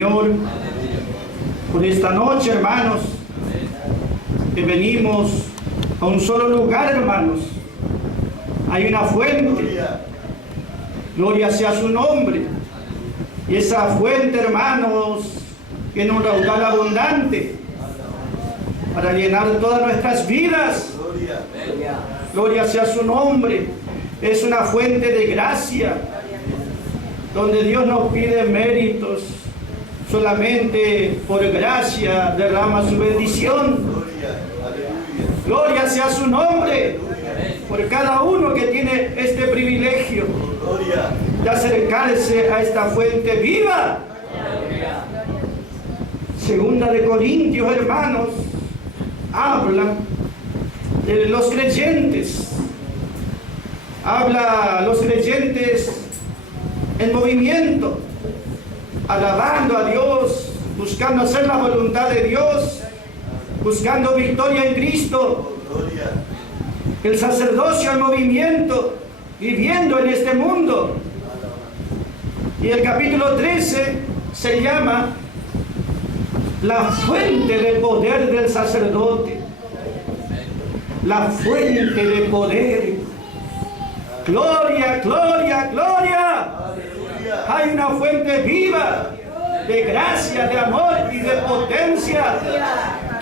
Señor, por esta noche, hermanos, que venimos a un solo lugar, hermanos. Hay una fuente, gloria sea su nombre, y esa fuente, hermanos, tiene un raudal abundante para llenar todas nuestras vidas. Gloria sea su nombre. Es una fuente de gracia, donde Dios no pide méritos, solamente por gracia derrama su bendición. Gloria sea su nombre por cada uno que tiene este privilegio de acercarse a esta fuente viva. Segunda de Corintios, hermanos, habla de los creyentes. Habla a los creyentes en movimiento, alabando a Dios, buscando hacer la voluntad de Dios, buscando victoria en Cristo. El sacerdocio en movimiento, viviendo en este mundo. Y el capítulo 13 se llama la fuente de poder del sacerdote. La fuente de poder. Gloria, gloria, gloria. Hay una fuente viva de gracia, de amor y de potencia.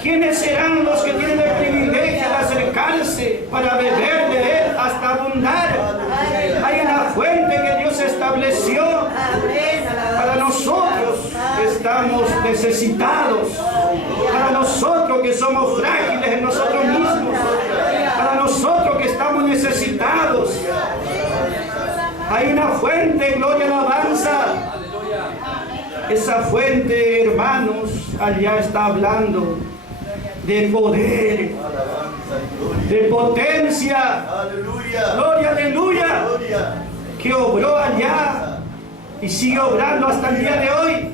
¿Quiénes serán los que tienen el privilegio de acercarse para beber de él hasta abundar? Hay una fuente que Dios estableció para nosotros que estamos necesitados, para nosotros que somos frágiles en nosotros mismos, para nosotros que estamos necesitados. Hay una fuente, gloria, alabanza. Esa fuente, hermanos, allá está hablando de poder, de potencia. Gloria, aleluya. Que obró allá y sigue obrando hasta el día de hoy.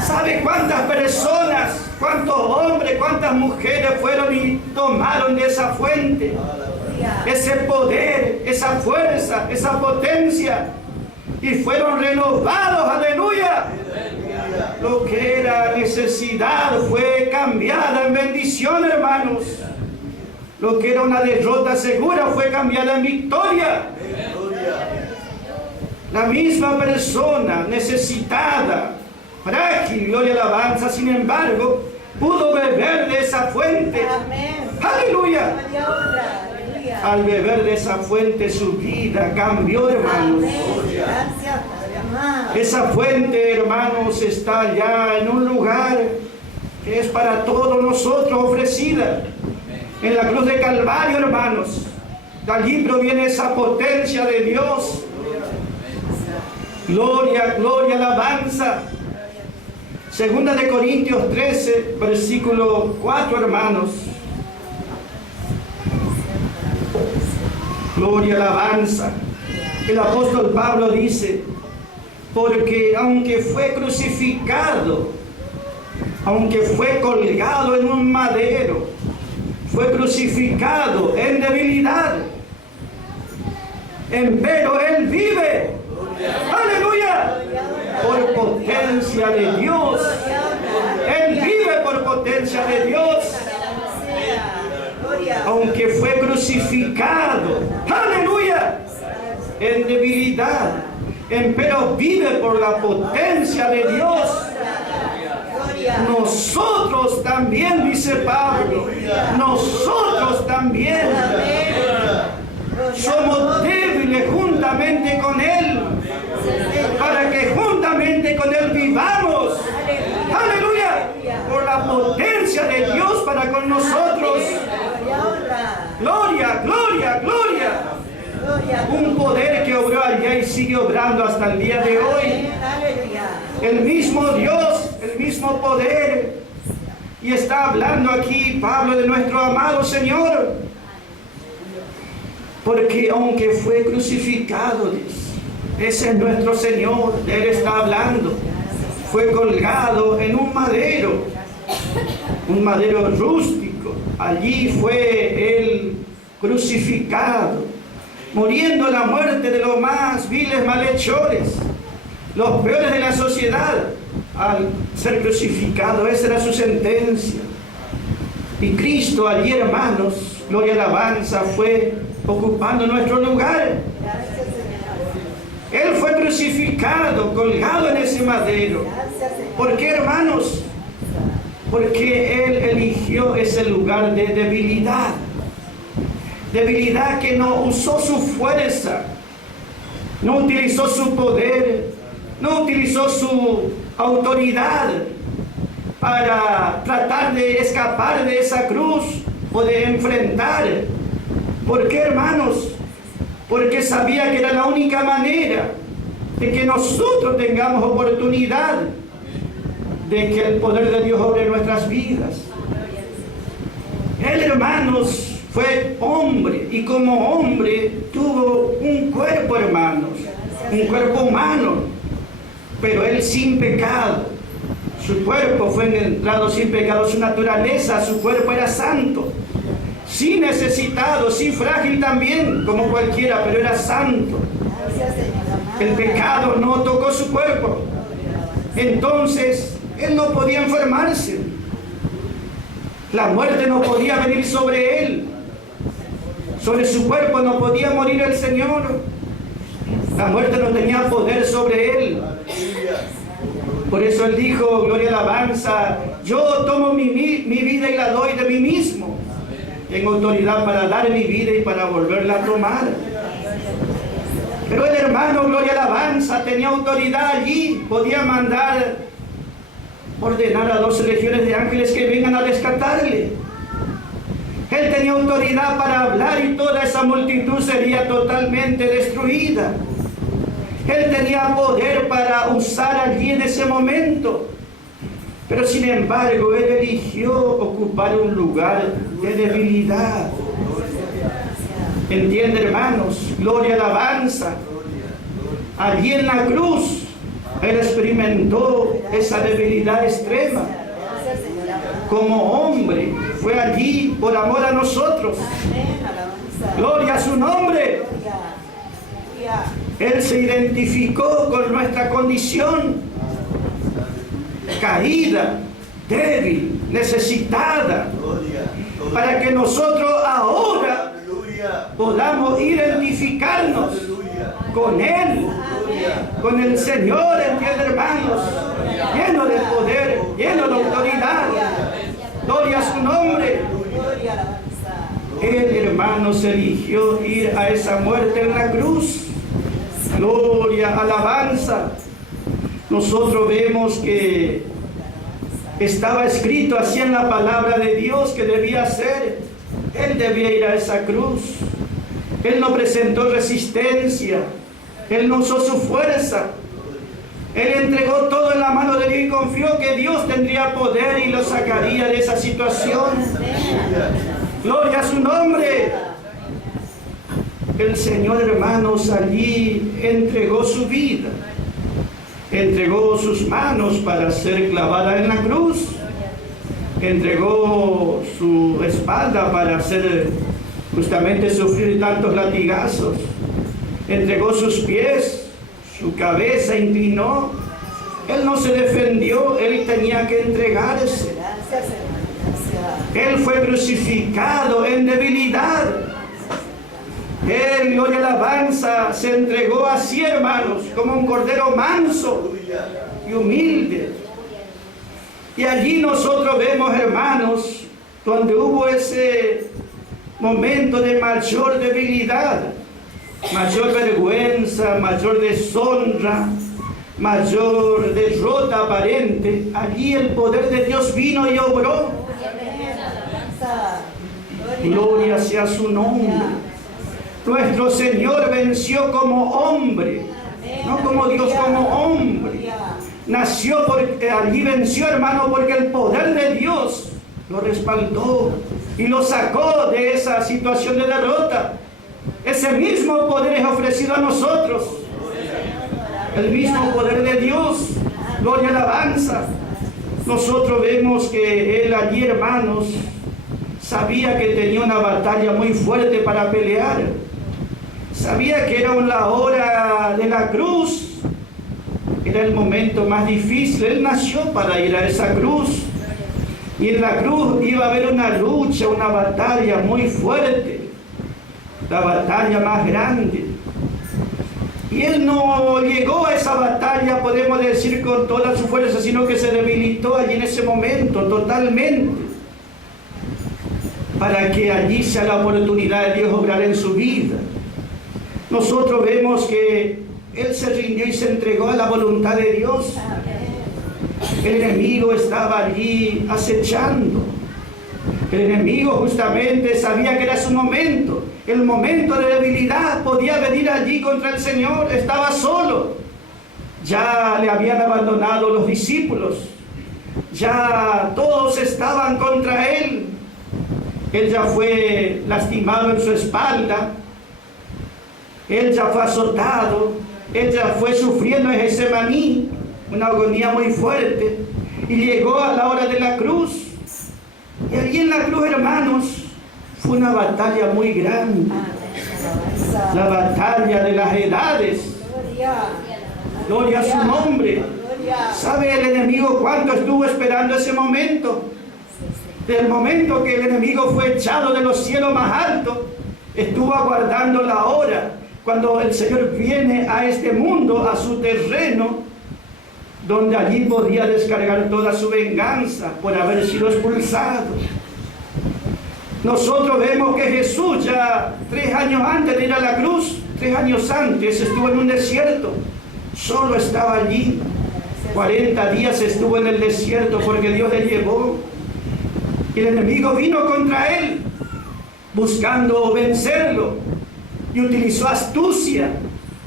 ¿Sabe cuántas personas, cuántos hombres, cuántas mujeres fueron y tomaron de esa fuente? Ese poder, esa fuerza, esa potencia, y fueron renovados, aleluya. Lo que era necesidad fue cambiada en bendición, hermanos. Lo que era una derrota segura fue cambiada en victoria. La misma persona necesitada, frágil, gloria y alabanza, sin embargo, pudo beber de esa fuente. Aleluya. Al beber de esa fuente su vida cambió, hermanos. Esa fuente, hermanos, está allá en un lugar que es para todos nosotros ofrecida. En la cruz de Calvario, hermanos. De allí proviene esa potencia de Dios. Gloria, gloria, alabanza. Segunda de Corintios 13, versículo 4, hermanos. Gloria, alabanza. El apóstol Pablo dice: porque aunque fue crucificado, aunque fue colgado en un madero, fue crucificado en debilidad, empero él vive. Aleluya. Por potencia de Dios. Él vive por potencia de Dios. Aunque fue crucificado, aleluya, en debilidad, empero vive por la potencia de Dios. Nosotros también, dice Pablo, nosotros también somos débiles juntamente con Él, para que juntamente con Él vivamos. Aleluya, por la potencia de Dios para con nosotros. Gloria, gloria, gloria. Un poder que obró allá y sigue obrando hasta el día de hoy. El mismo Dios, el mismo poder. Y está hablando aquí Pablo de nuestro amado Señor. Porque aunque fue crucificado, ese es nuestro Señor, de Él está hablando. Fue colgado en un madero rústico. Allí fue Él crucificado, muriendo la muerte de los más viles malhechores. los peores de la sociedad, al ser crucificado. Esa era su sentencia. Y Cristo allí, hermanos, gloria y alabanza, fue ocupando nuestro lugar. Él fue crucificado, colgado en ese madero. ¿Por qué, hermanos? Porque Él eligió ese lugar de debilidad. Debilidad que no usó su fuerza, no utilizó su poder, no utilizó su autoridad para tratar de escapar de esa cruz o de enfrentar. ¿Por qué, hermanos? Porque sabía que era la única manera de que nosotros tengamos oportunidad de que el poder de Dios obre en nuestras vidas. Él, hermanos, fue hombre, y como hombre tuvo un cuerpo, hermanos, un cuerpo humano, pero él sin pecado. Su cuerpo fue engendrado sin pecado, su naturaleza, su cuerpo era santo, sin necesitado, sin frágil también, como cualquiera, pero era santo. El pecado no tocó su cuerpo. Entonces, él no podía enfermarse. La muerte no podía venir sobre él. Sobre su cuerpo no podía morir el Señor. La muerte no tenía poder sobre él. Por eso él dijo, gloria y alabanza, yo tomo mi vida y la doy de mí mismo. Tengo autoridad para dar mi vida y para volverla a tomar. Pero el hermano, gloria y alabanza, tenía autoridad allí. Podía mandar, ordenar a 12 legiones de ángeles que vengan a rescatarle. Él tenía autoridad para hablar y toda esa multitud sería totalmente destruida. Él tenía poder para usar allí en ese momento. Pero sin embargo, él eligió ocupar un lugar de debilidad. ¿Entiende, hermanos? Gloria, alabanza. Allí en la cruz, él experimentó esa debilidad extrema. Como hombre, fue allí por amor a nosotros. Gloria a su nombre. Él se identificó con nuestra condición caída, débil, necesitada, para que nosotros ahora podamos identificarnos con Él, con el Señor, entiende, hermanos, lleno de poder, lleno de autoridad. Gloria a su nombre. Él, hermanos, eligió ir a esa muerte en la cruz. Gloria, alabanza. Nosotros vemos que estaba escrito así en la palabra de Dios que debía hacer. Él debía ir a esa cruz. Él no presentó resistencia. Él no usó su fuerza. Él entregó todo en la mano de Dios y confió que Dios tendría poder y lo sacaría de esa situación. Gloria a su nombre. El Señor, hermanos, allí entregó su vida. Entregó sus manos para ser clavada en la cruz. Entregó su espalda para hacer justamente sufrir tantos latigazos. Entregó sus pies, su cabeza inclinó. Él no se defendió, él tenía que entregarse. Él fue crucificado en debilidad. Él, gloria y alabanza, se entregó así, hermanos, como un cordero manso y humilde. Y allí nosotros vemos, hermanos, donde hubo ese momento de mayor debilidad, mayor vergüenza, mayor deshonra, mayor derrota aparente, allí el poder de Dios vino y obró. Gloria sea su nombre. Nuestro Señor venció como hombre, no como Dios, como hombre. Nació porque allí venció, hermano, porque el poder de Dios lo respaldó y lo sacó de esa situación de derrota. Ese mismo poder es ofrecido a nosotros. El mismo poder de Dios. Gloria y alabanza. Nosotros vemos que Él allí, hermanos, sabía que tenía una batalla muy fuerte para pelear. Sabía que era la hora de la cruz. Era era el momento más difícil. Él nació para ir a esa cruz. Y en la cruz iba a haber una lucha, una batalla muy fuerte. La batalla más grande. Y Él no llegó a esa batalla, podemos decir, con toda su fuerza, sino que se debilitó allí en ese momento totalmente. Para que allí sea la oportunidad de Dios obrar en su vida. Nosotros vemos que Él se rindió y se entregó a la voluntad de Dios. El enemigo estaba allí acechando. El enemigo justamente sabía que era su momento. El momento de debilidad podía venir allí contra el Señor. Estaba solo. Ya le habían abandonado los discípulos. Ya todos estaban contra Él. Él ya fue lastimado en su espalda. Él ya fue azotado. Él ya fue sufriendo en Getsemaní una agonía muy fuerte. Y llegó a la hora de la cruz. Y allí en la cruz, hermanos, fue una batalla muy grande. La batalla de las edades. Gloria a su nombre. ¿Sabe el enemigo cuánto estuvo esperando ese momento? Del momento que el enemigo fue echado de los cielos más altos, estuvo aguardando la hora cuando el Señor viene a este mundo, a su terreno, donde allí podía descargar toda su venganza por haber sido expulsado. Nosotros vemos que Jesús ya 3 años antes de ir a la cruz, 3 años antes, estuvo en un desierto. Solo estaba allí. 40 días estuvo en el desierto porque Dios le llevó. Y el enemigo vino contra él, buscando vencerlo. Y utilizó astucia.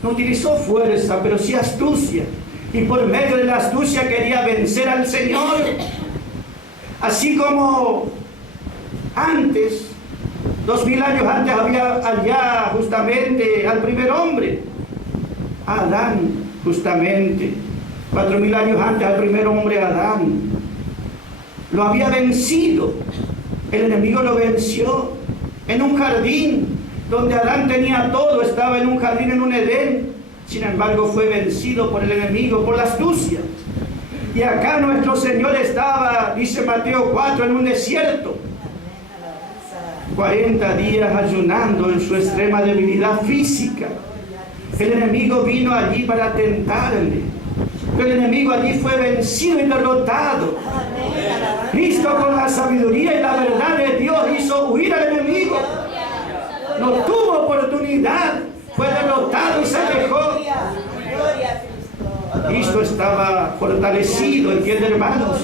No utilizó fuerza, pero sí astucia. Y por medio de la astucia quería vencer al Señor. Así como antes, 2000 años antes, había allá justamente al primer hombre, Adán, justamente. 4000 años antes al primer hombre, Adán. Lo había vencido. El enemigo lo venció en un jardín donde Adán tenía todo. Estaba en un jardín, en un Edén. Sin embargo, fue vencido por el enemigo, por la astucia. Y acá nuestro Señor estaba, dice Mateo 4, en un desierto. 40 días ayunando en su extrema debilidad física. El enemigo vino allí para tentarle. Pero el enemigo allí fue vencido y derrotado. Cristo, con la sabiduría y la verdad de Dios, hizo huir al enemigo. No tuvo oportunidad. Fue derrotado y se alejó. Cristo estaba fortalecido, ¿entiende, hermanos?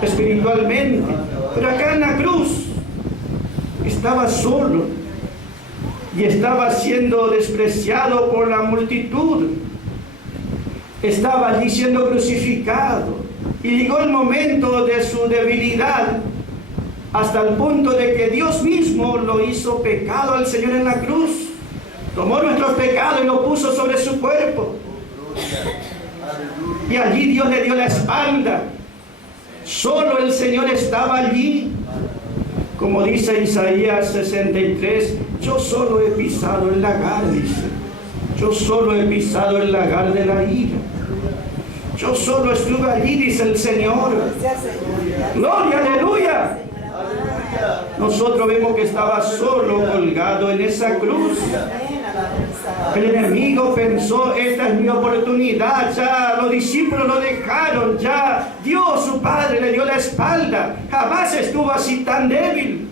Espiritualmente. Pero acá en la cruz estaba solo y estaba siendo despreciado por la multitud. Estaba allí siendo crucificado. Y llegó el momento de su debilidad, hasta el punto de que Dios mismo lo hizo pecado al Señor en la cruz. Tomó nuestros pecados y lo puso sobre su cuerpo. Y allí Dios le dio la espalda. Solo el Señor estaba allí. Como dice Isaías 63, yo solo he pisado el lagar, dice. Yo solo he pisado el lagar de la ira. Yo solo estuve allí, dice el Señor. Gloria, aleluya. Nosotros vemos que estaba solo colgado en esa cruz. El enemigo pensó, esta es mi oportunidad. Ya los discípulos lo dejaron. Ya Dios, su Padre, le dio la espalda. Jamás estuvo así tan débil.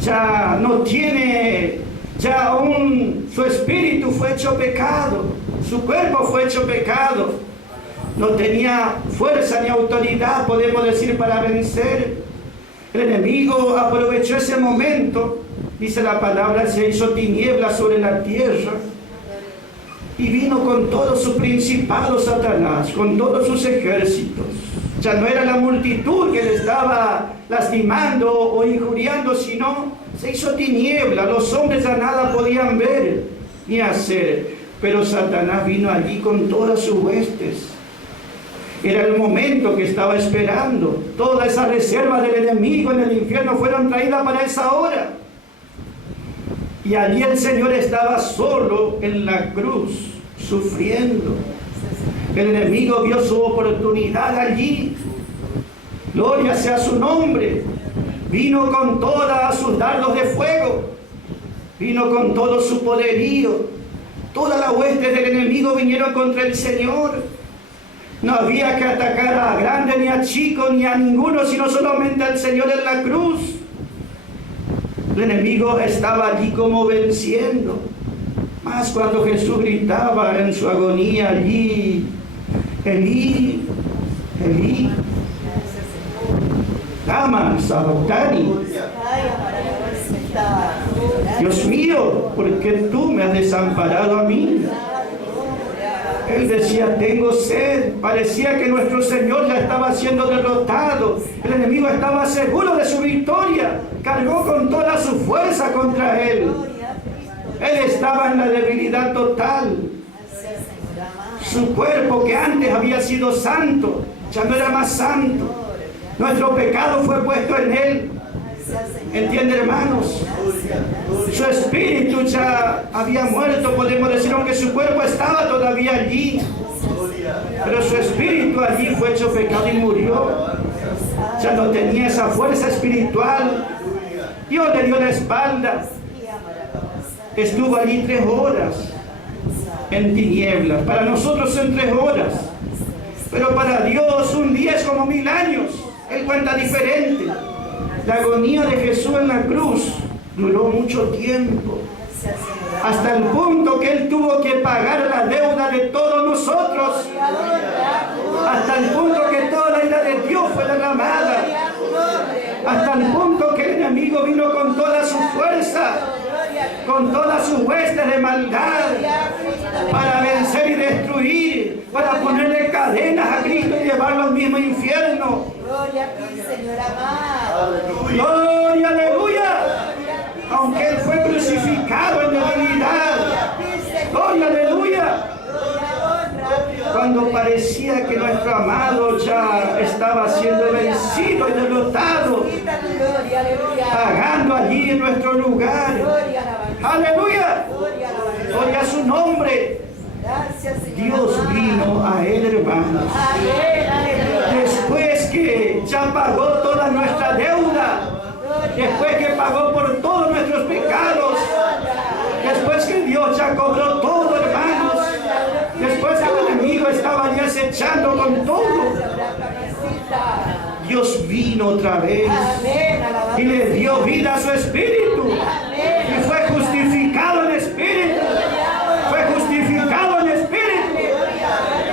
Ya no tiene, ya aún su espíritu fue hecho pecado. Su cuerpo fue hecho pecado. No tenía fuerza ni autoridad, podemos decir, para vencer. El enemigo aprovechó ese momento. Dice la palabra, se hizo tiniebla sobre la tierra. Y vino con todo su principado Satanás, con todos sus ejércitos. Ya no era la multitud que le estaba lastimando o injuriando, sino se hizo tiniebla. Los hombres ya nada podían ver ni hacer. Pero Satanás vino allí con todas sus huestes. Era el momento que estaba esperando. Todas esas reservas del enemigo en el infierno fueron traídas para esa hora. Y allí el Señor estaba solo en la cruz, sufriendo. El enemigo vio su oportunidad allí. Gloria sea su nombre. Vino con todos sus dardos de fuego. Vino con todo su poderío. Toda la hueste del enemigo vinieron contra el Señor. No había que atacar a grande, ni a chico, ni a ninguno, sino solamente al Señor en la cruz. El enemigo estaba allí como venciendo. Más cuando Jesús gritaba en su agonía allí, Elí, Elí, lama sabactani. Dios mío, ¿por qué tú me has desamparado a mí? Él decía, tengo sed. Parecía que nuestro Señor ya estaba siendo derrotado. El enemigo estaba seguro de su victoria. Cargó con toda su fuerza contra él. Él estaba en la debilidad total. Su cuerpo, que antes había sido santo, ya no era más santo. Nuestro pecado fue puesto en él. ¿Entiende, hermanos? Su espíritu ya había muerto, podemos decir, aunque su cuerpo estaba todavía allí. Pero su espíritu allí fue hecho pecado y murió. Ya no tenía esa fuerza espiritual. Dios le dio la espalda. Estuvo allí 3 horas en tinieblas. Para nosotros son 3 horas. Pero para Dios un día es como 1000 años. Él cuenta diferente. La agonía de Jesús en la cruz duró mucho tiempo, hasta el punto que Él tuvo que pagar la deuda de todos nosotros, hasta el punto que toda la ira de Dios fue derramada, hasta el punto que el enemigo vino con toda su fuerza, con toda su hueste de maldad, para vencer y destruir, para ponerle cadenas a Cristo y llevarlo al mismo infierno. Gloria a ti, Señor amado. Gloria, aleluya. Aunque Él fue crucificado en debilidad. Gloria, aleluya. Cuando parecía que nuestro amado ya estaba siendo vencido y derrotado, pagando allí en nuestro lugar. Aleluya. Gloria a su nombre. Dios vino a Él, hermanos. Después que ya pagó toda nuestra deuda, después que pagó por todos nuestros pecados, después que Dios ya cobró todo, hermanos, después que el enemigo estaba ya acechando con todo, Dios vino otra vez y le dio vida a su espíritu y fue justificado en espíritu, fue justificado en espíritu,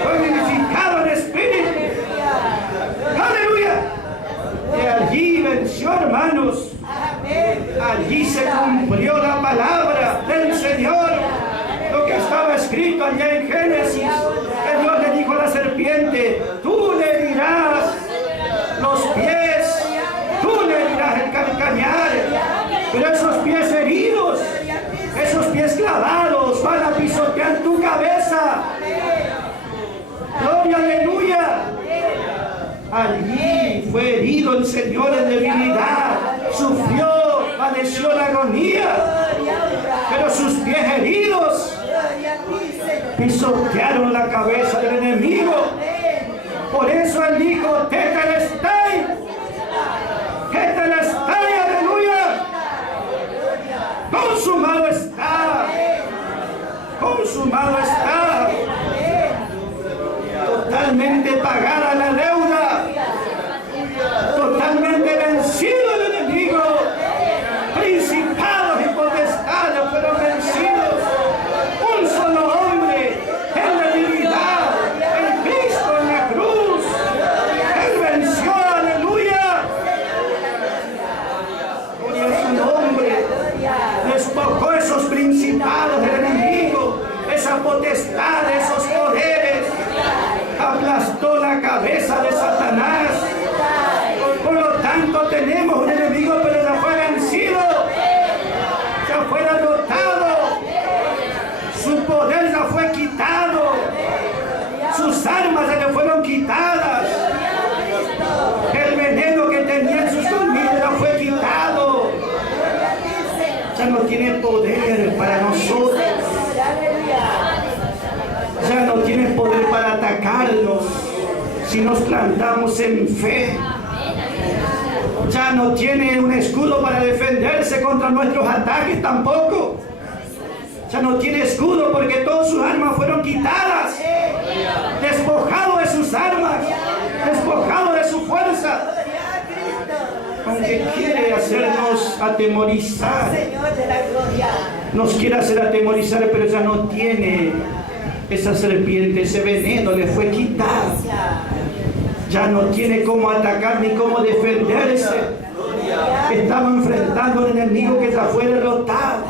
fue vivificado en espíritu. ¡Aleluya! Y allí venció, hermanos. Allí se cumplió la palabra del Señor. Lo que estaba escrito allá en Génesis, que Dios le dijo a la serpiente, tú le dirás los pies, tú le dirás el calcañar, pero esos pies heridos, esos pies clavados van a pisotear tu cabeza. Gloria, aleluya. Allí fue herido el Señor en debilidad, sufrió, padeció la agonía, pero sus pies heridos pisotearon la cabeza del enemigo. Por eso Él dijo, tetelestai, tetelestai, aleluya. Consumado está, consumado está. Totalmente pagada la deuda, totalmente vencido el enemigo. Principados y potestades fueron vencidos. Un solo hombre en debilidad, en Cristo en la cruz. Él venció, aleluya. si nos plantamos en fe. Ya no tiene un escudo para defenderse contra nuestros ataques tampoco. Ya no tiene escudo porque todas sus armas fueron quitadas. Despojado de sus armas, despojado de su fuerza. Aunque quiere hacernos atemorizar, nos quiere hacer atemorizar, pero ya no tiene esa serpiente, ese veneno le fue quitado. Ya no tiene cómo atacar ni cómo defenderse. Estaba enfrentando a un enemigo que ya fue derrotado.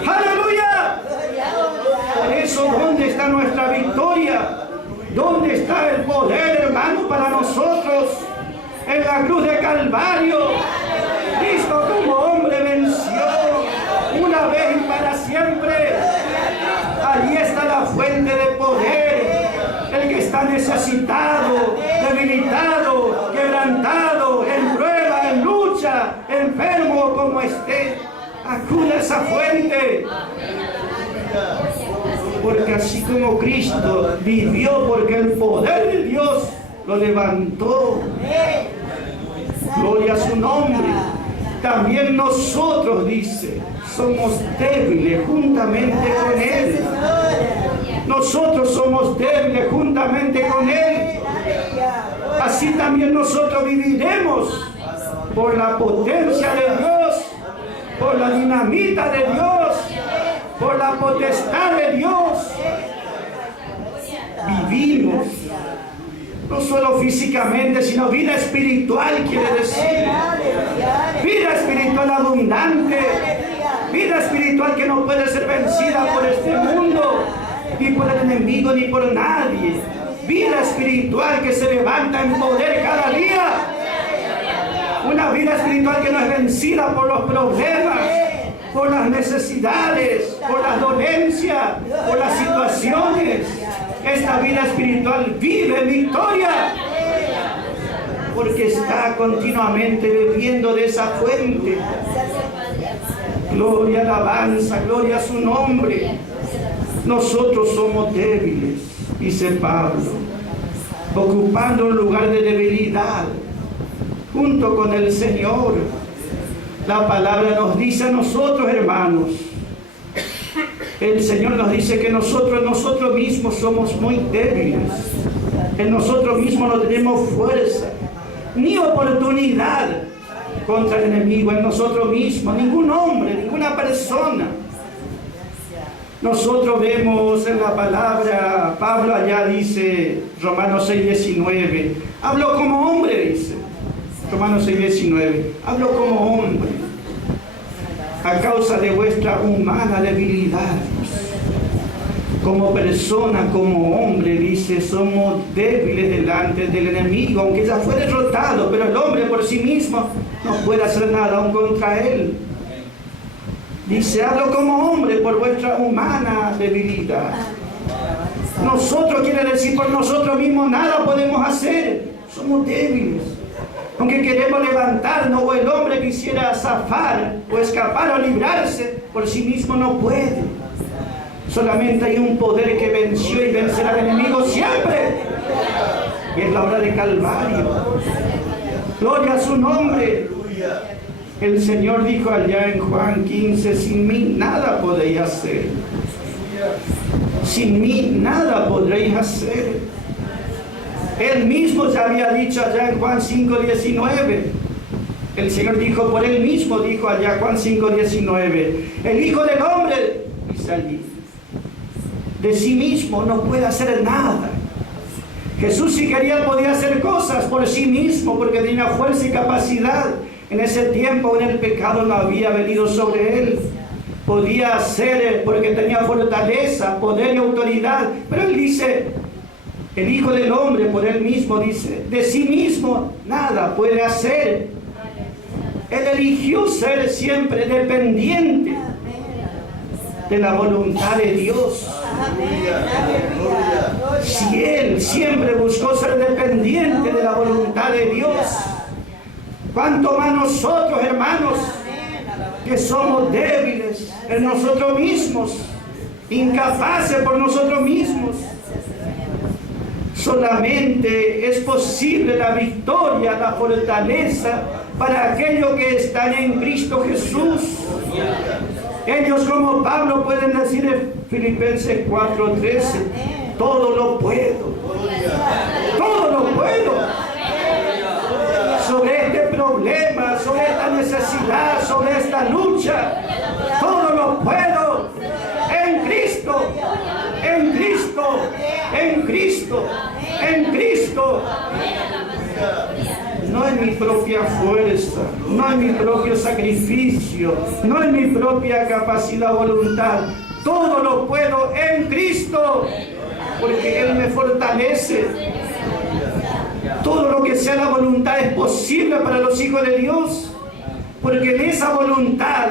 ¡Aleluya! Por eso, ¿dónde está nuestra victoria? ¿Dónde está el poder, hermano, para nosotros? En la cruz de Calvario, Cristo como hombre venció una vez y para siempre. Allí está la fuente de poder. El que está necesitado, debilitado, quebrantado, en prueba, en lucha, enfermo como esté, acude a esa fuente. Porque así como Cristo vivió, porque el poder de Dios lo levantó. Gloria a su nombre. También nosotros, dice, somos débiles juntamente con Él. Nosotros somos débiles juntamente con Él. Así también nosotros viviremos por la potencia de Dios, por la dinamita de Dios, por la potestad de Dios. Vivimos. No solo físicamente, sino vida espiritual, quiere decir. Vida espiritual abundante. Vida espiritual que no puede ser vencida por este mundo, ni por el enemigo, ni por nadie. Vida espiritual que se levanta en poder cada día. Una vida espiritual que no es vencida por los problemas, por las necesidades, por las dolencias, por las situaciones. Esta vida espiritual vive en victoria, porque está continuamente bebiendo de esa fuente. Gloria, alabanza, gloria a su nombre. Nosotros somos débiles, dice Pablo, ocupando un lugar de debilidad junto con el Señor. La palabra nos dice a nosotros, hermanos, el Señor nos dice que nosotros mismos somos muy débiles. En nosotros mismos no tenemos fuerza ni oportunidad contra el enemigo. En nosotros mismos, ningún hombre, ninguna persona. Nosotros vemos en la palabra, Pablo allá dice, Romanos 6:19, hablo como hombre, dice, Romanos 6:19, hablo como hombre, a causa de vuestra humana debilidad. Como persona, como hombre, dice, somos débiles delante del enemigo, aunque ya fue derrotado, pero el hombre por sí mismo no puede hacer nada aún contra él. Dice, hablo como hombre por vuestra humana debilidad. Nosotros, quiere decir, por nosotros mismos nada podemos hacer. Somos débiles. Aunque queremos levantarnos, o el hombre quisiera zafar, o escapar, o librarse, por sí mismo no puede. Solamente hay un poder que venció y vencerá al enemigo siempre. Y es la obra de Calvario. Gloria a su nombre. El Señor dijo allá en Juan 15, sin mí nada podéis hacer. Sin mí nada podréis hacer. Él mismo ya había dicho allá en Juan 5:19. El Señor dijo, por Él mismo dijo allá Juan 5:19. El Hijo del Hombre, dice allí, de sí mismo no puede hacer nada. Jesús, si quería, podía hacer cosas por sí mismo, porque tenía fuerza y capacidad. En ese tiempo, en el pecado no había venido sobre Él. Podía hacer porque tenía fortaleza, poder y autoridad. Pero Él dice, el Hijo del Hombre, por Él mismo, dice, de sí mismo nada puede hacer. Él eligió ser siempre dependiente de la voluntad de Dios. Si Él siempre buscó ser dependiente de la voluntad de Dios, ¿cuánto más nosotros, hermanos, que somos débiles en nosotros mismos, incapaces por nosotros mismos? Solamente es posible la victoria, la fortaleza para aquellos que están en Cristo Jesús. Ellos, como Pablo, pueden decir en Filipenses 4:13, todo lo puedo, todo lo puedo. Sobre este problema, sobre esta necesidad, sobre esta lucha, todo lo puedo en Cristo, en Cristo, en Cristo, en Cristo. No es mi propia fuerza, no es mi propio sacrificio, no es mi propia capacidad o voluntad. Todo lo puedo en Cristo, porque Él me fortalece. Todo lo que sea la voluntad es posible para los hijos de Dios, porque en esa voluntad,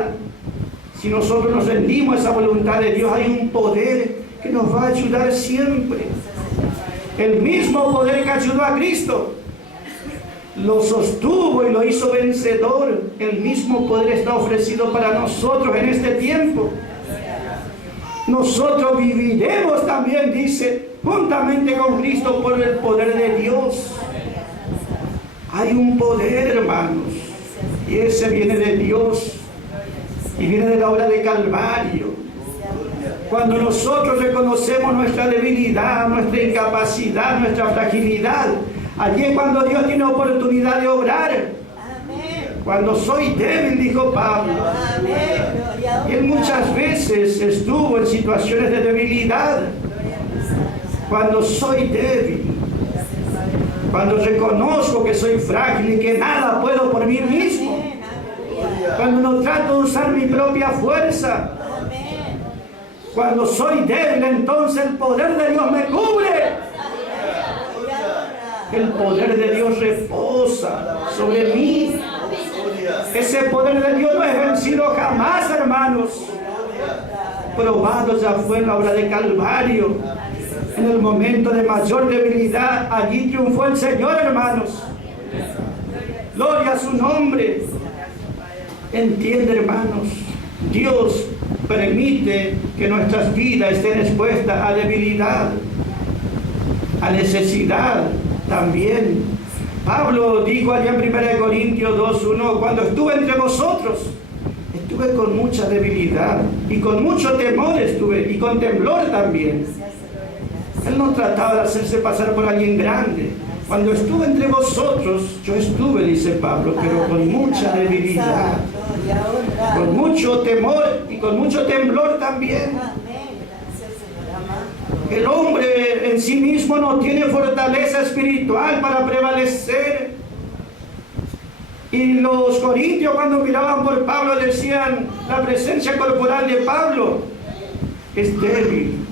si nosotros nos rendimos a esa voluntad de Dios, hay un poder que nos va a ayudar siempre. El mismo poder que ayudó a Cristo, lo sostuvo y lo hizo vencedor. El mismo poder está ofrecido para nosotros en este tiempo. Nosotros viviremos también, dice, juntamente con Cristo por el poder de Dios. Hay un poder, hermanos, y ese viene de Dios y viene de la obra de Calvario. Cuando nosotros reconocemos nuestra debilidad, nuestra incapacidad, nuestra fragilidad, allí es cuando Dios tiene oportunidad de obrar. Cuando soy débil, dijo Pablo. Y él muchas veces estuvo en situaciones de debilidad. Cuando soy débil, cuando reconozco que soy frágil y que nada puedo por mí mismo, cuando no trato de usar mi propia fuerza, cuando soy débil, entonces el poder de Dios me cubre. El poder de Dios reposa sobre mí. Ese poder de Dios no es vencido jamás, hermanos. Probado ya fue en la obra de Calvario. En el momento de mayor debilidad, allí triunfó el Señor, hermanos. Gloria a su nombre. Entiende, hermanos, Dios permite que nuestras vidas estén expuestas a debilidad, a necesidad también. Pablo dijo allá en 1 Corintios 2:1, cuando estuve entre vosotros, estuve con mucha debilidad y con mucho temor estuve, y con temblor también. Él no trataba de hacerse pasar por alguien grande. Cuando estuve entre vosotros, yo estuve, dice Pablo, pero con mucha debilidad, con mucho temor y con mucho temblor también. El hombre en sí mismo no tiene fortaleza espiritual para prevalecer. Y los corintios, cuando miraban por Pablo, decían, la presencia corporal de Pablo es débil.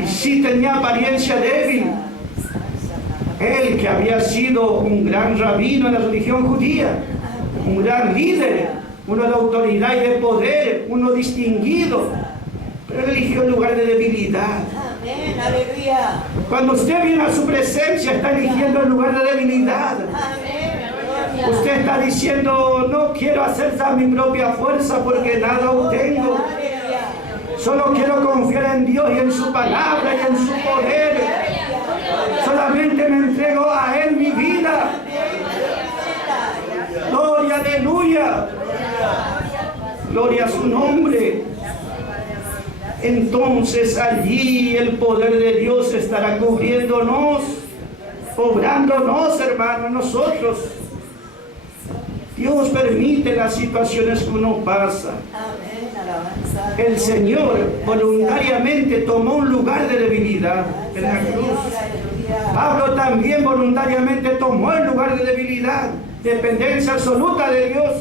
Y sí tenía apariencia débil. Él, que había sido un gran rabino en la religión judía, un gran líder, uno de autoridad y de poder, uno distinguido, pero él eligió el lugar de debilidad. Amén, aleluya. Cuando usted viene a su presencia, está eligiendo el lugar de debilidad. Amén. Usted está diciendo, no quiero hacer ya mi propia fuerza porque nada obtengo. Solo quiero confiar en Dios y en su palabra y en su poder. Solamente me entrego a Él mi vida. Gloria, aleluya. Gloria a su nombre. Entonces allí el poder de Dios estará cubriéndonos, obrándonos, hermanos, nosotros. Dios permite las situaciones que uno pasa. El Señor voluntariamente tomó un lugar de debilidad en la cruz. Pablo también voluntariamente tomó el lugar de debilidad, dependencia absoluta de Dios.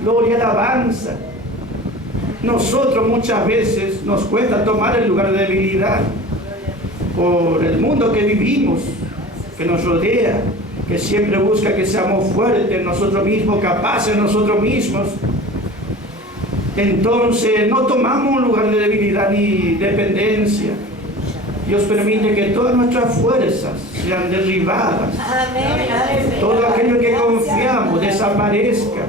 Gloria, alabanza. Nosotros muchas veces nos cuesta tomar el lugar de debilidad por el mundo que vivimos, que nos rodea, que siempre busca que seamos fuertes en nosotros mismos, capaces en nosotros mismos. Entonces no tomamos un lugar de debilidad ni dependencia. Dios permite que todas nuestras fuerzas sean derribadas. Todo aquello que confiamos desaparezca.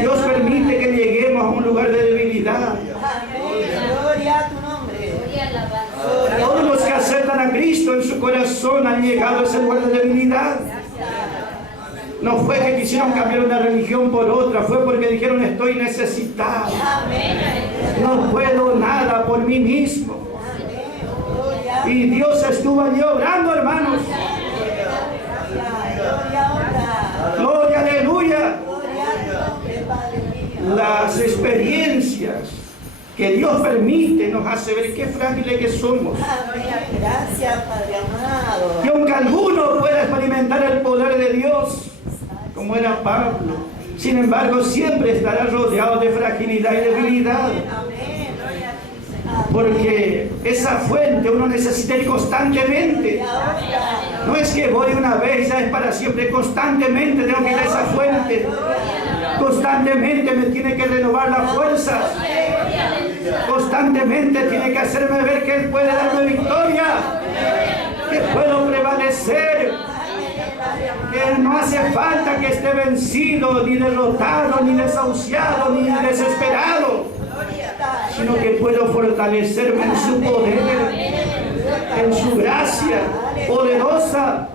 Dios permite que lleguemos a un lugar de debilidad. Gloria a tu nombre. Tenemos que hacer Cristo en su corazón han llegado a ese lugar de debilidad. No fue que quisieron cambiar una religión por otra, fue porque dijeron estoy necesitado. No puedo nada por mí mismo. Y Dios estuvo allí obrando, hermanos. Gloria, aleluya. Las experiencias que Dios permite nos hace ver qué frágiles que somos. Gracias, Padre amado. Y aunque alguno pueda experimentar el poder de Dios, como era Pablo, sin embargo siempre estará rodeado de fragilidad y debilidad. Porque esa fuente uno necesita ir constantemente. No es que voy una vez y ya es para siempre, constantemente tengo que ir a esa fuente. Constantemente me tiene que renovar las fuerzas. Constantemente tiene que hacerme ver que Él puede darme victoria, que puedo prevalecer, que no hace falta que esté vencido, ni derrotado, ni desahuciado, ni desesperado, sino que puedo fortalecerme en su poder, en su gracia poderosa.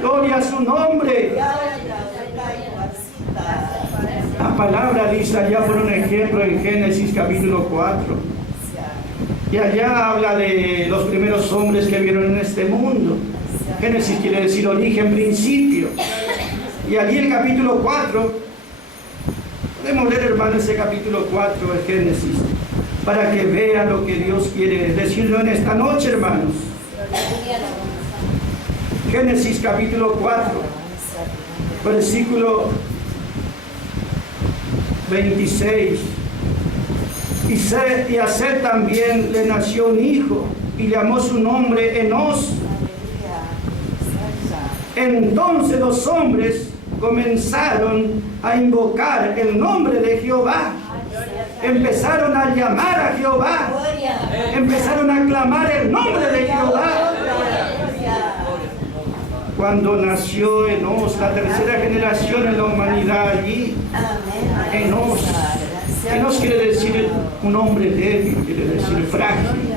Gloria a su nombre. La palabra dice allá por un ejemplo en Génesis capítulo 4. Y allá habla de los primeros hombres que vieron en este mundo. Génesis quiere decir origen, principio. Y allí el capítulo 4, podemos leer, hermano, ese capítulo 4 de Génesis, para que vean lo que Dios quiere decirlo en esta noche, hermanos. Génesis capítulo 4, versículo 26. Y a Set también le nació un hijo, y llamó su nombre Enos. Entonces los hombres comenzaron a invocar el nombre de Jehová. Empezaron a llamar a Jehová. Empezaron a clamar el nombre de Jehová. Cuando nació Enos, la tercera generación en la humanidad allí, Enos. Enos quiere decir un hombre débil, quiere decir frágil.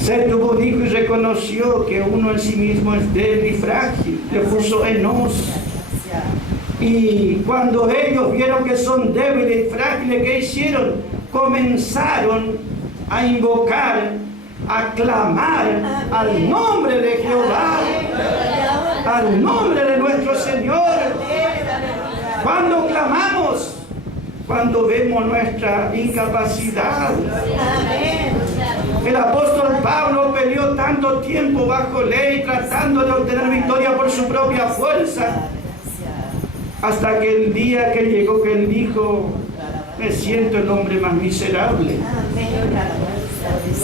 Set tuvo un hijo y reconoció que uno en sí mismo es débil y frágil. Le puso Enos. Y cuando ellos vieron que son débiles y frágiles, ¿qué hicieron? Comenzaron a invocar, a clamar al nombre de Jehová, al nombre de nuestro Señor. Cuando clamamos, cuando vemos nuestra incapacidad. El apóstol Pablo peleó tanto tiempo bajo ley, tratando de obtener victoria por su propia fuerza, hasta que el día que llegó, que él dijo: me siento el hombre más miserable,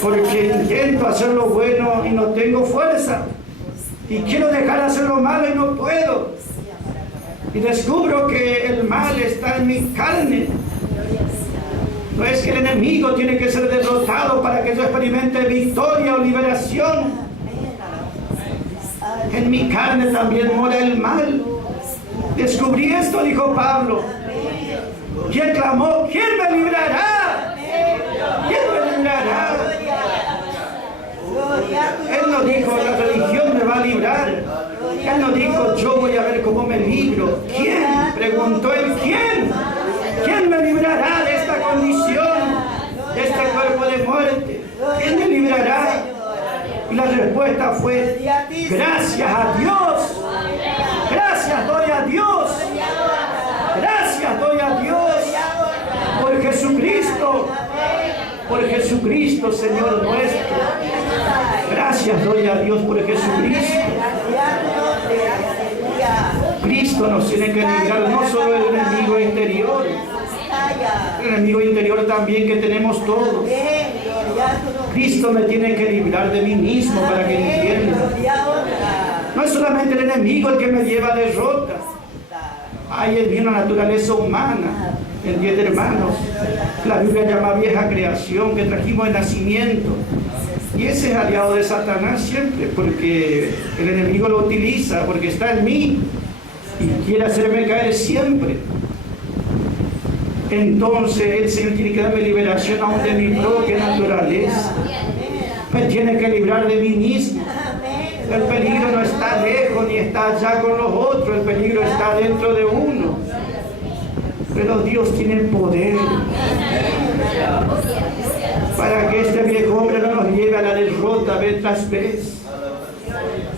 porque intento hacer lo bueno y no tengo fuerza, y quiero dejar de hacer lo malo y no puedo, y descubro que el mal está en mi carne. No es que el enemigo tiene que ser derrotado para que yo experimente victoria o liberación. En mi carne también mora el mal. Descubrí esto, dijo Pablo. Y él clamó: ¿quién me librará? ¿Quién me librará? Él no dijo: la religión me va a librar. Él no dijo: yo voy a ver cómo me libro. ¿Quién? Preguntó él: ¿quién? ¿Quién me librará de esta condición, de este cuerpo de muerte? ¿Quién me librará? Y la respuesta fue: gracias a Dios. Gracias doy a Dios. Gracias doy a Dios por Jesucristo. Por Jesucristo, Señor nuestro. Gracias doy a Dios por Jesucristo. Cristo nos tiene que librar, no solo el enemigo interior, el enemigo interior también que tenemos todos. Cristo me tiene que librar de mí mismo para que entienda. No es solamente el enemigo el que me lleva a derrota. Hay en mí una naturaleza humana, en 10 hermanos. La Biblia llama vieja creación, que trajimos de nacimiento. Y ese es aliado de Satanás siempre, porque el enemigo lo utiliza, porque está en mí y quiere hacerme caer siempre. Entonces el Señor tiene que darme liberación aún de mi propia naturaleza. Me tiene que librar de mí mismo. está lejos ni está allá con los otros, el peligro está dentro de uno. Pero Dios tiene poder para que este viejo hombre no nos lleve a la derrota vez tras vez,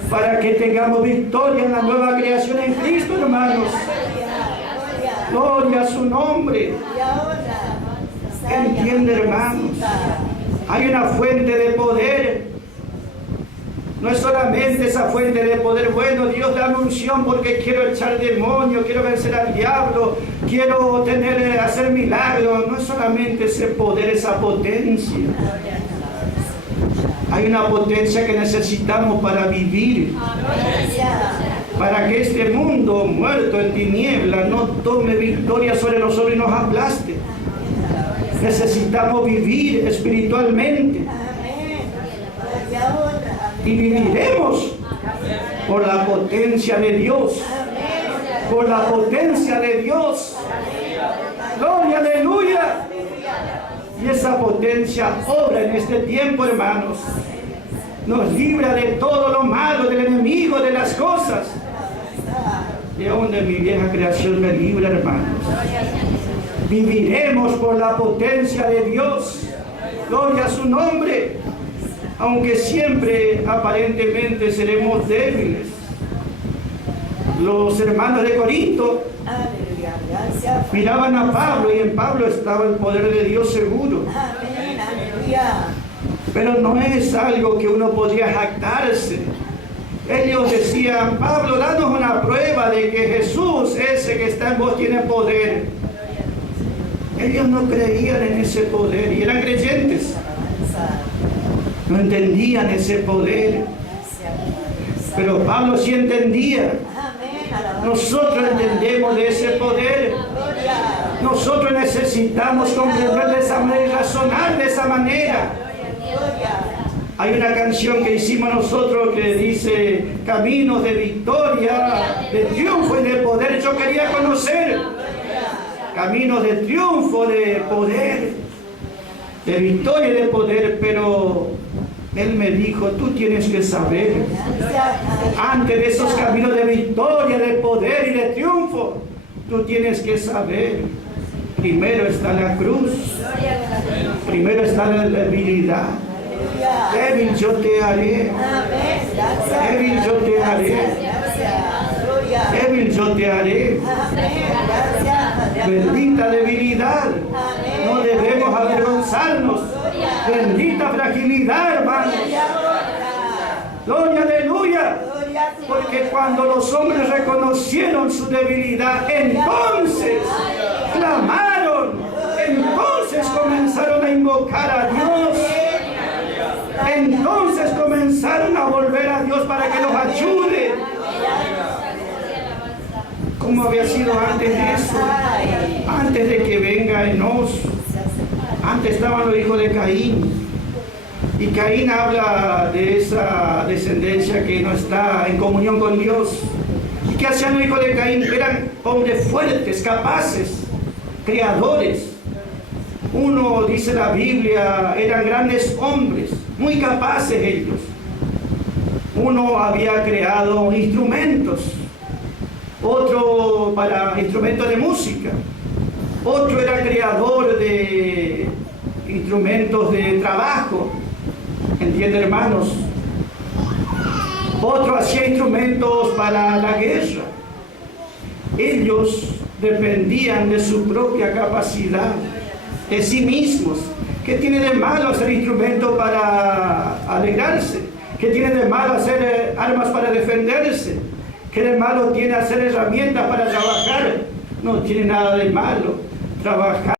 para que tengamos victoria en la nueva creación en Cristo, hermanos. Gloria a su nombre. Entiende, hermanos, hay una fuente de poder. No es solamente esa fuente de poder, bueno, Dios dame unción porque quiero echar demonios, quiero vencer al diablo, quiero hacer milagros. No es solamente ese poder, esa potencia. Hay una potencia que necesitamos para vivir, para que este mundo muerto en tinieblas no tome victoria sobre nosotros y nos aplaste. Necesitamos vivir espiritualmente. Y viviremos por la potencia de Dios. Por la potencia de Dios. Gloria, aleluya. Y esa potencia obra en este tiempo, hermanos. Nos libra de todo lo malo, del enemigo, de las cosas. De donde mi vieja creación me libra, hermanos. Viviremos por la potencia de Dios. Gloria a su nombre. Aunque siempre aparentemente seremos débiles. Los hermanos de Corinto miraban a Pablo y en Pablo estaba el poder de Dios seguro. Pero no es algo que uno podría jactarse. Ellos decían, Pablo, danos una prueba de que Jesús, ese que está en vos, tiene poder. Ellos no creían en ese poder y eran creyentes. No entendían ese poder. Pero Pablo sí entendía. Nosotros entendemos de ese poder. Nosotros necesitamos comprender de esa manera y razonar de esa manera. Hay una canción que hicimos nosotros que dice caminos de victoria, de triunfo y de poder. Yo quería conocer caminos de triunfo, de poder, de victoria y de poder, pero él me dijo, tú tienes que saber, antes de esos caminos de victoria, de poder y de triunfo, tú tienes que saber, primero está la cruz, primero está la debilidad. Débil yo te haré, débil yo te haré, débil yo te haré. Bendita debilidad, no debemos avergonzarnos. Bendita fragilidad, hermanos. Gloria, aleluya. Porque cuando los hombres reconocieron su debilidad, entonces clamaron, entonces comenzaron a invocar a Dios. Entonces comenzaron a volver a Dios para que los ayude. ¿Cómo había sido antes de eso? Antes de que venga Enos. Antes estaban los hijos de Caín. Y Caín habla de esa descendencia que no está en comunión con Dios. ¿Y qué hacían los hijos de Caín? Eran hombres fuertes, capaces, creadores. Uno, dice la Biblia, eran grandes hombres, muy capaces ellos. Uno había creado instrumentos, otro para instrumentos de música, otro era creador de instrumentos de trabajo, ¿entienden, hermanos? Otro hacía instrumentos para la guerra. Ellos dependían de su propia capacidad, de sí mismos. ¿Qué tiene de malo hacer instrumentos para alegrarse? ¿Qué tiene de malo hacer armas para defenderse? ¿Qué de malo tiene hacer herramientas para trabajar? No tiene nada de malo trabajar